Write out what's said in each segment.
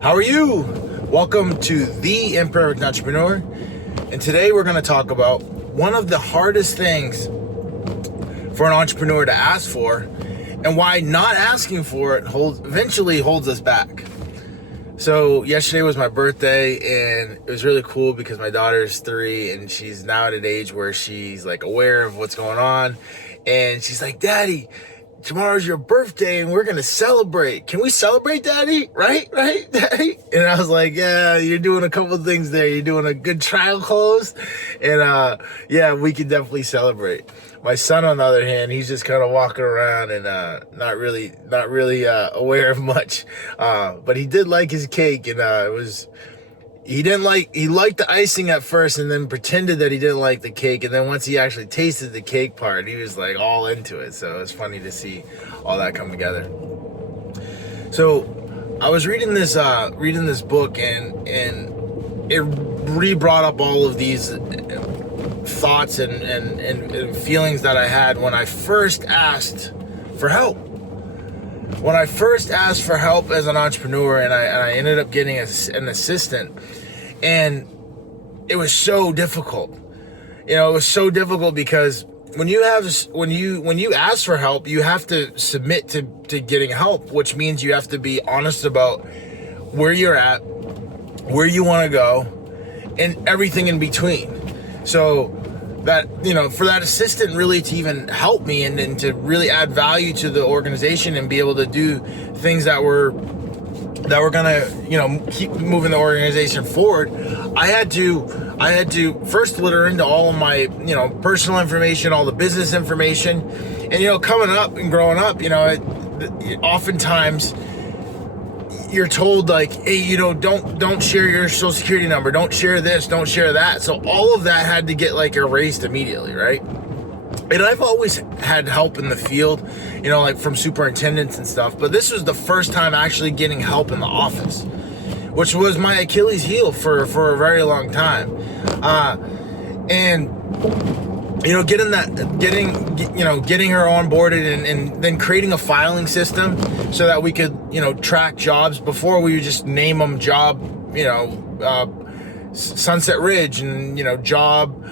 How are you? Welcome to The Imperfect Entrepreneur. And today we're going to talk about one of the hardest things for an entrepreneur to ask for and why not asking for it eventually holds us back. So yesterday was my birthday, and it was really cool because my daughter's 3 and she's now at an age where she's like aware of what's going on. And she's like, "Daddy, tomorrow's your birthday and we're going to celebrate. Can we celebrate, Daddy? Right, Daddy?" And I was like, "Yeah, you're doing a couple of things there. You're doing a good trial close. And yeah, we can definitely celebrate." My son, on the other hand, he's just kind of walking around and not really aware of much. But he did like his cake, and he liked the icing at first and then pretended that he didn't like the cake. And then once he actually tasted the cake part, he was like all into it. So it's funny to see all that come together. So I was reading this book, and it brought up all of these thoughts and feelings that I had when I first asked for help. When I first asked for help as an entrepreneur, and I ended up getting an assistant, and it was so difficult. It was so difficult because when you ask for help, you have to submit to getting help, which means you have to be honest about where you're at, where you want to go, and everything in between. So that, for that assistant really to even help me and to really add value to the organization and be able to do things that were gonna, keep moving the organization forward, I had to first let her into all of my, personal information, all the business information. And, coming up and growing up, oftentimes you're told like, hey, don't share your social security number, don't share this, don't share that. So all of that had to get like erased immediately, right? And I've always had help in the field, like from superintendents and stuff, but this was the first time actually getting help in the office, which was my Achilles heel for a very long time. And getting her onboarded and then creating a filing system so that we could, track jobs. Before we would just name them job, Sunset Ridge and, job,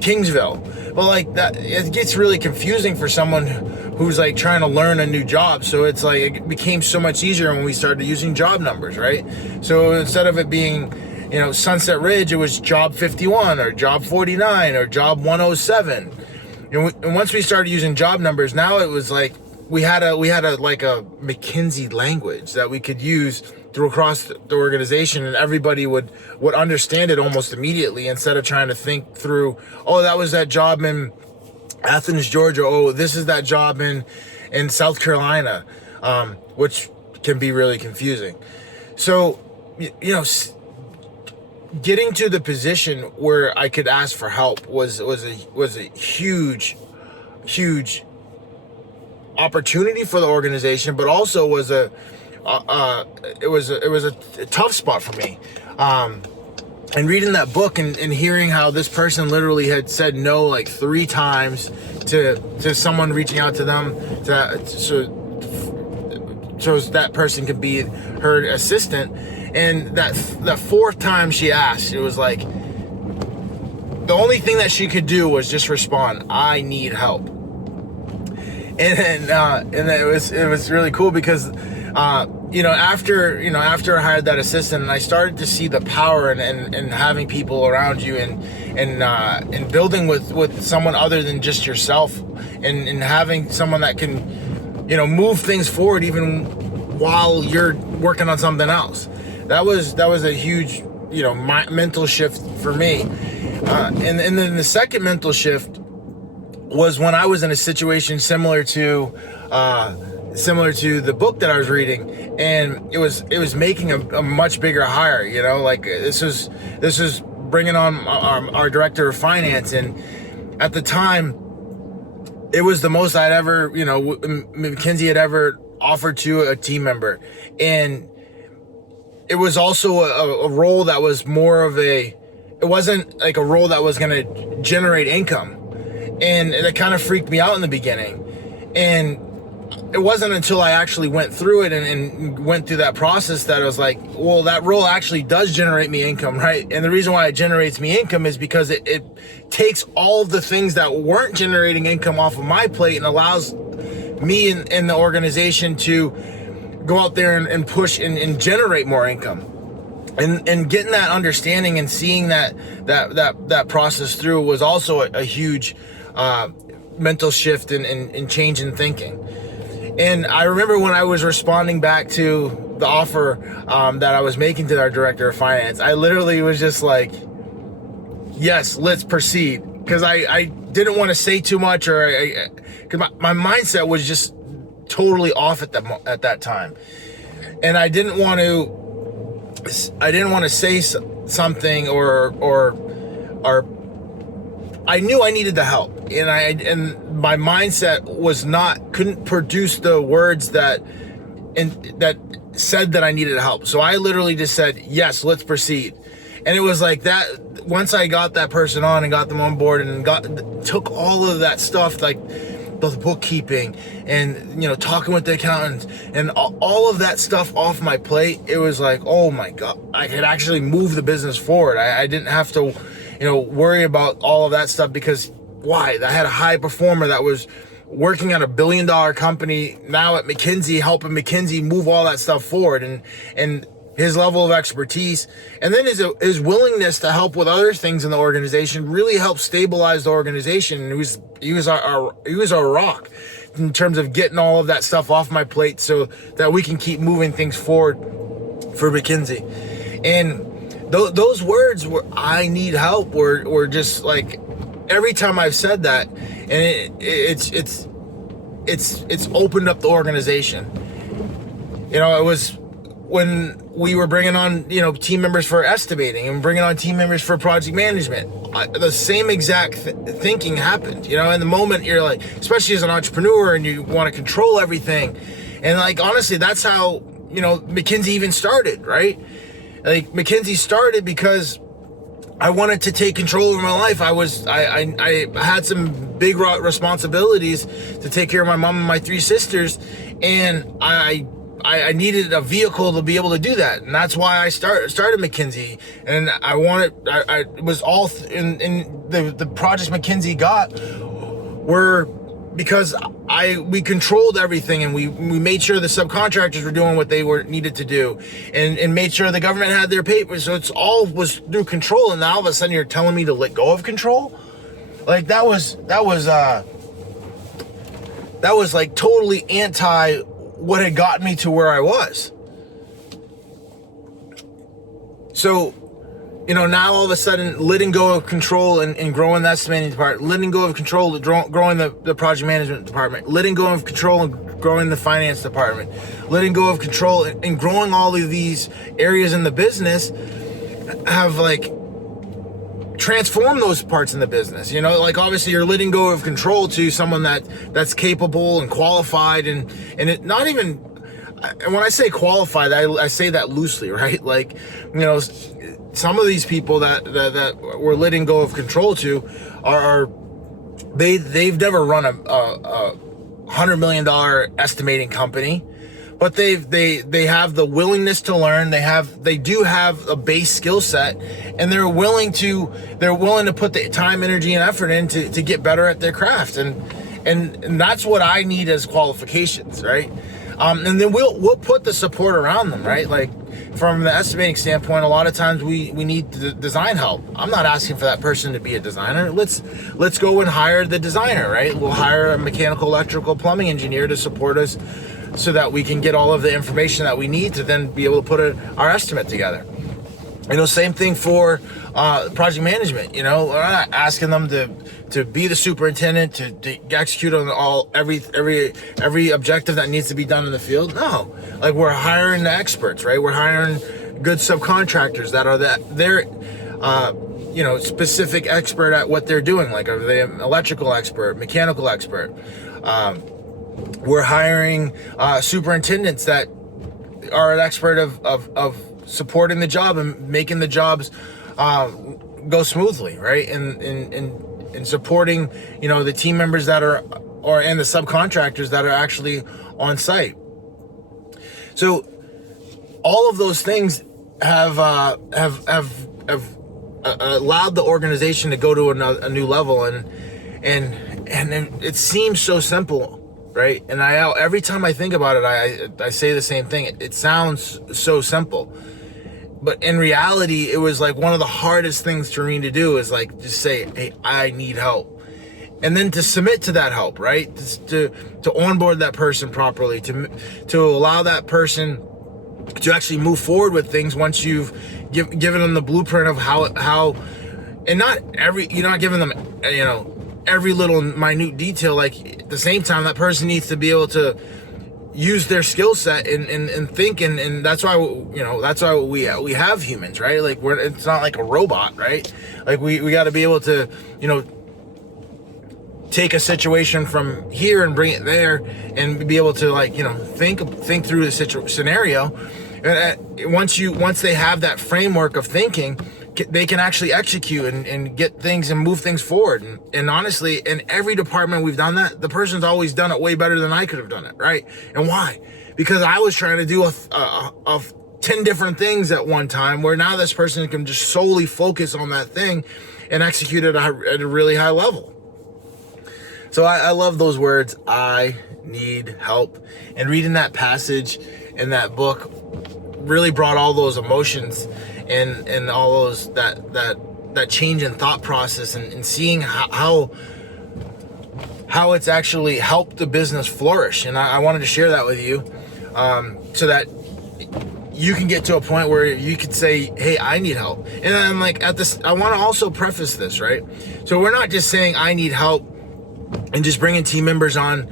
Kingsville. Well, like that, it gets really confusing for someone who's like trying to learn a new job. So it's like, it became so much easier when we started using job numbers, right? So instead of it being, Sunset Ridge, it was job 51 or job 49 or job 107. And once we started using job numbers, now it was like we had a like a McKinsey language that we could use through across the organization, and everybody would understand it almost immediately, instead of trying to think through, oh, that was that job in Athens, Georgia. Oh, this is that job in South Carolina, which can be really confusing. So, getting to the position where I could ask for help was a huge opportunity for the organization, but also was a tough spot for me. And reading that book and hearing how this person literally had said no like 3 times to someone reaching out to them so that person could be her assistant. And that 4th time she asked, it was like the only thing that she could do was just respond, "I need help." And it was really cool because after I hired that assistant and I started to see the power and having people around you and building with someone other than just yourself, and having someone that can move things forward even while you're working on something else. That was a huge, mental shift for me. And then the second mental shift was when I was in a situation similar to the book that I was reading, and it was making a much bigger hire. Like this was bringing on our director of finance, and at the time, it was the most I'd ever, McKinsey had ever offered to a team member, and it was also a role that was more of it wasn't like a role that was going to generate income. And that kind of freaked me out in the beginning. And it wasn't until I actually went through it and went through that process that I was like, well, that role actually does generate me income, right? And the reason why it generates me income is because it takes all of the things that weren't generating income off of my plate and allows me and the organization to go out there and push and generate more income. And getting that understanding and seeing that process through was also a huge mental shift and change in thinking. And I remember when I was responding back to the offer that I was making to our director of finance, I literally was just like, yes, let's proceed. Because I didn't want to say too much, because my mindset was just totally off at that time. And I didn't want to say something or I knew I needed the help, and my mindset couldn't produce the words that said that I needed help. So I literally just said, yes, let's proceed. And it was like that. Once I got that person on and got them on board and took all of that stuff, like the bookkeeping and, talking with the accountants and all of that stuff off my plate, it was like, oh my God, I could actually move the business forward. I didn't have to, worry about all of that stuff, because why? I had a high performer that was working at $1 billion company now at McKinsey, helping McKinsey move all that stuff forward, and his level of expertise, and then his willingness to help with other things in the organization really helped stabilize the organization. And he was our rock in terms of getting all of that stuff off my plate so that we can keep moving things forward for McKinsey. And those words were, I need help, were just like, every time I've said that, and it's opened up the organization. It was when we were bringing on, team members for estimating and bringing on team members for project management, the same exact thinking happened. In the moment, you're like, especially as an entrepreneur, and you want to control everything. And like, honestly, that's how, McKinsey even started, right? Like, McKinsey started because I wanted to take control over my life. I had some big responsibilities to take care of my mom and my 3 sisters, and I needed a vehicle to be able to do that, and that's why I started McKinsey. And I was all in the projects McKinsey got were because we controlled everything, and we made sure the subcontractors were doing what they needed to do, and made sure the government had their papers. So it's all was through control. And now all of a sudden you're telling me to let go of control? Like that was like totally anti what had gotten me to where I was. So, now all of a sudden, letting go of control and growing the estimating department, letting go of control, growing the project management department, letting go of control and growing the finance department, letting go of control and growing all of these areas in the business have like transformed those parts in the business. Like obviously you're letting go of control to someone that's capable and qualified, and it not even, and when I say qualified, I say that loosely, right? Like, some of these people that we're letting go of control to they've never run a $100 million estimating company, but they have the willingness to learn. They do have a base skill set, and they're willing to put the time, energy, and effort in to get better at their craft, and that's what I need as qualifications, right? And then we'll put the support around them, right? Like from the estimating standpoint, a lot of times we need the design help. I'm not asking for that person to be a designer. Let's go and hire the designer, right? We'll hire a mechanical, electrical, plumbing engineer to support us so that we can get all of the information that we need to then be able to put our estimate together. Same thing for project management. We're not asking them to be the superintendent, to execute on every objective that needs to be done in the field. No, like we're hiring the experts, right? We're hiring good subcontractors that are they're specific expert at what they're doing. Like are they an electrical expert, mechanical expert? We're hiring superintendents that are an expert of supporting the job and making the jobs go smoothly, right? And supporting, the team members that are and the subcontractors that are actually on site. So all of those things have allowed the organization to go to a new level, and it seems so simple, right? And every time I think about it, I say the same thing. It sounds so simple, but in reality, it was like one of the hardest things for me to do is like just say, hey, I need help. And then to submit to that help, right? To onboard that person properly, to allow that person to actually move forward with things once you've given them the blueprint of how, and you're not giving them, every little minute detail. Like at the same time, that person needs to be able to use their skill set and think, and that's why, we have humans, right? Like it's not like a robot, right? Like we got to be able to, take a situation from here and bring it there and be able to think through the scenario. And once they have that framework of thinking, they can actually execute and get things and move things forward. And honestly, in every department we've done that, the person's always done it way better than I could have done it, right? And why? Because I was trying to do 10 different things at one time, where now this person can just solely focus on that thing and execute it at a really high level. So I love those words, I need help. And reading that passage in that book really brought all those emotions and all those that change in thought process, and seeing how it's actually helped the business flourish. And I wanted to share that with you, so that you can get to a point where you could say, hey, I need help. And I'm like, I want to also preface this, right? So we're not just saying I need help and just bringing team members on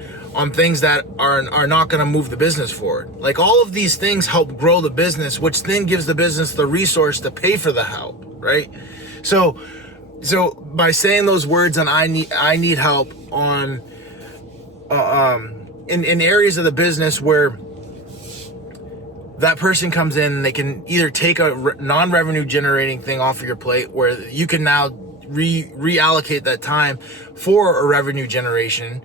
things that are not going to move the business forward. Like all of these things help grow the business, which then gives the business the resource to pay for the help, right? So by saying those words, and I need help on in areas of the business where that person comes in and they can either take a non-revenue generating thing off of your plate, where you can now reallocate that time for a revenue generation,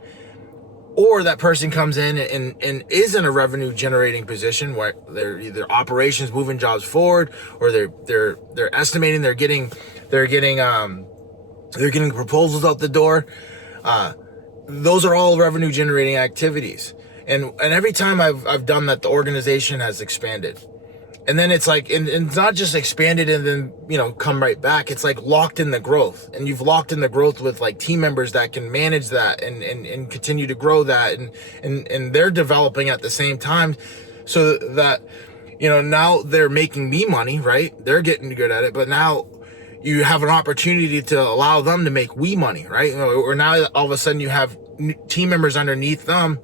or that person comes in and is in a revenue generating position where they're either operations moving jobs forward, or they're estimating, they're getting proposals out the door. Those are all revenue generating activities. And every time I've done that, the organization has expanded. And then it's like, and it's not just expanded and then, come right back. It's like locked in the growth, and you've locked in the growth with like team members that can manage that and continue to grow that. And they're developing at the same time, so that, now they're making me money, right? They're getting good at it, but now you have an opportunity to allow them to make we money, right? Or now all of a sudden you have team members underneath them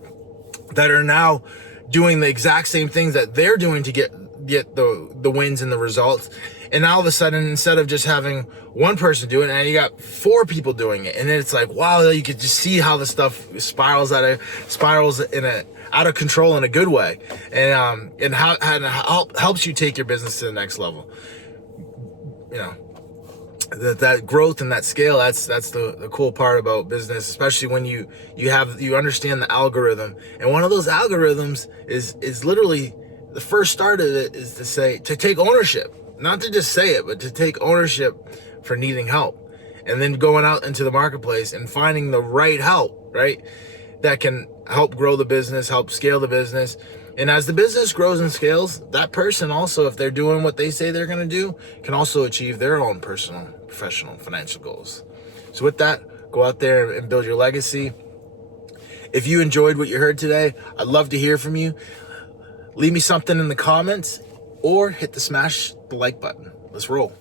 that are now doing the exact same things that they're doing to get the wins and the results. And now all of a sudden, instead of just having one person do it, and you got 4 people doing it, and then it's like, wow, you could just see how the stuff spirals out of control in a good way, and how helps you take your business to the next level. That growth and that scale, that's the cool part about business, especially when you understand the algorithm. And one of those algorithms is literally, the first start of it is to take ownership, not to just say it, but to take ownership for needing help, and then going out into the marketplace and finding the right help, right? That can help grow the business, help scale the business. And as the business grows and scales, that person also, if they're doing what they say they're going to do, can also achieve their own personal, professional, financial goals. So with that, go out there and build your legacy. If you enjoyed what you heard today, I'd love to hear from you. Leave me something in the comments, or hit smash the like button. Let's roll.